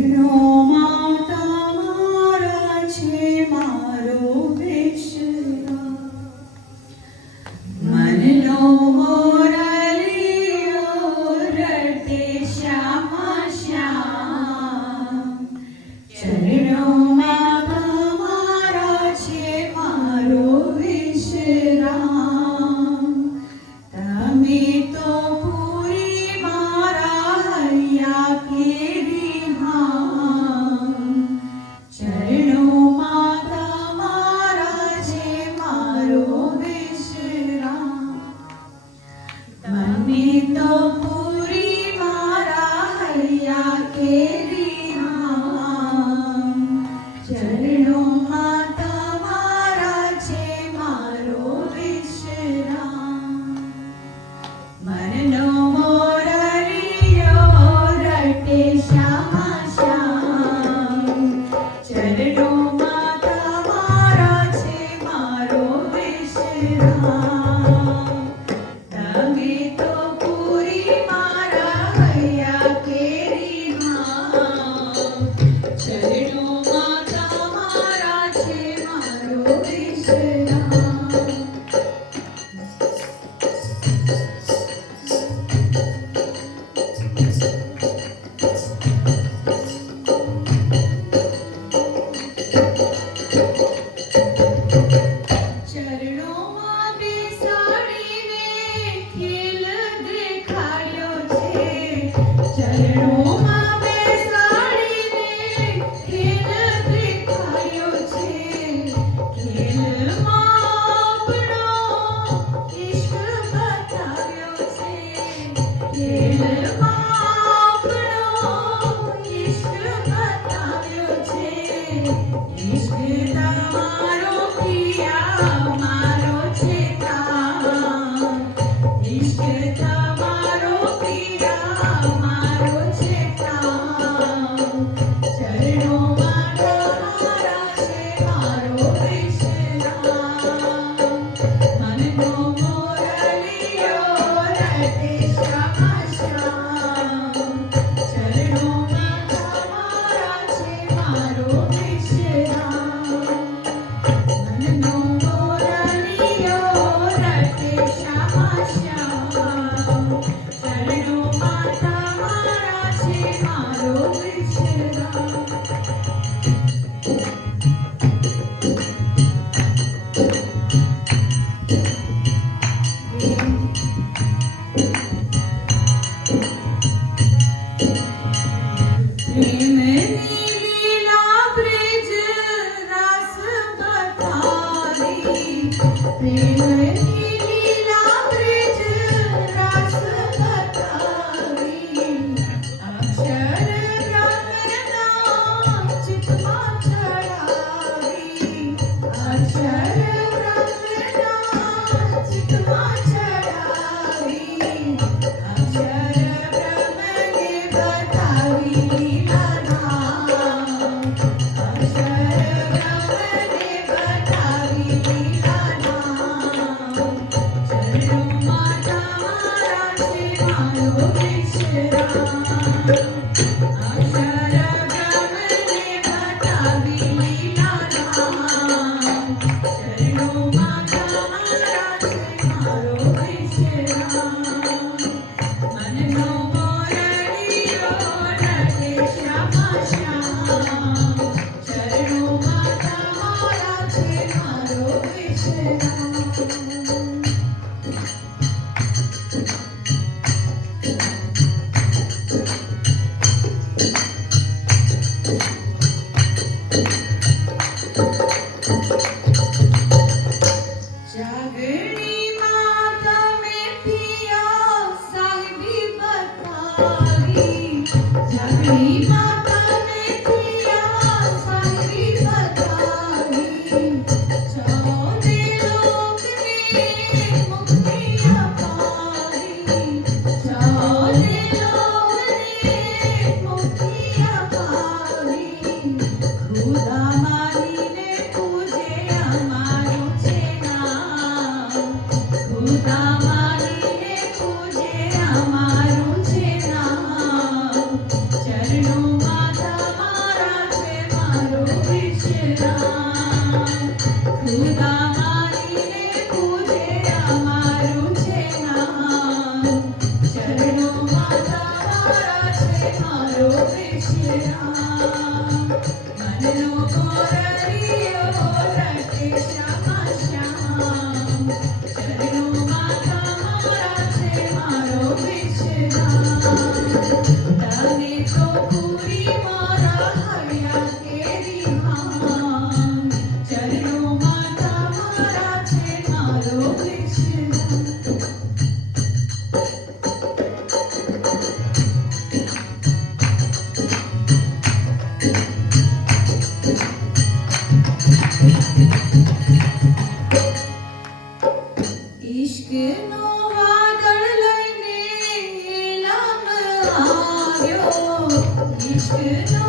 ચરણોમાં તમારા છે મારો વિશ્રામ. મનનો મોરલીયો રટે શ્યામા શ્યામ. ચરણોમાં તમારા છે મારો વિશ્રામ. તમે તો પૂરી મારા હૈયા કેરી હામ. ચરણોમાં તમારા છે મારો વિશ્રામ. તમે તો પૂરી મારા હૈયા કેરી હામ. ચરણોમાં તમારા છે મારો વિશ્રામ. મનનો મોરલીયો રટે શ્યામા શ્યામ. ચરણોમાં તમારા છે મારો વિશ્રામ. તમે તો પૂરી મારા હૈયા કેરી હામ. ચરણોમાં તમારા છે મારો વિશ્રામ. ચરણોમાં બેસાડીને ખેલ દેખાડ્યો છે. ચરણોમાં બેસાડીને ખેલ દેખાડ્યો છે. ખેલમાં આપણો ઇશ્ક બતાવ્યો છે. ખેલમાં આપણો ઇશ્ક બતાવ્યો છે. ઇશ્ક તમારો પિયા મારો છે કામ. ઇશ્ક તમારો પિયા મારો છે કામ. ચરણોમાં તમારા છે મારો વિશ્રામ. મનનો મોરલીયો રટે શ્યામા શ્યામ. ચરણોમાં તમારા છે મારો વિશ્રામ. મનનો મોરલીયો રટે શ્યામા શ્યામ. ચરણોમાં તમારા છે મારો વિશ્રામ. પ્રેમની લીલા બ્રિજ રાસ બતાવી. પ્રેમની લીલા બ્રિજ રાસ બતાવી. અક્ષર બ્રહ્મના ચિત્તમાં ચડાવી. અક્ષર બ્રહ્મના ચિત્તમાં ચડાવી. અક્ષર બ્રહ્મને બતાવી લીલા નામ. અક્ષર બ્રહ્મને બતાવી લીલા નામ. ચરણોમાં તમારા છે મારો વિશ્રામ. અક્ષર બ્રહ્મને બતાવી લીલા નામ. ચરણોમાં તમારા છે મારો વિશ્રામ. મનનો મોરલીયો રટે શ્યામા શ્યામ. ચરણોમાં તમારા છે મારો વિશ્રામ. જાગણીમાં તમે પિયા સાહેબી બતાવી. જાગણીમાં તમે પિયા સાહેબી બતાવી. ચૌદે લોકને મુક્તિ અપાવી. ચૌદે લોકને મુક્તિ અપાવી. રામ ખુદા મારીને પૂજે અમારું છે નામ ચરણોમાં તમારા છે મારો વિશ્રામ મનનો મોરલીઓ રટે શ્યામા શ્યામ ચરણોમાં તમારા છે મારો વિશ્રામ તને તો પૂરી મારા હૈયા કેરી હામ ચરણોમાં તમારા છે મારો વિશ્રામ ઇશ્કનો વાદળ લઈને લામ આવ્યો ઇશ્કનો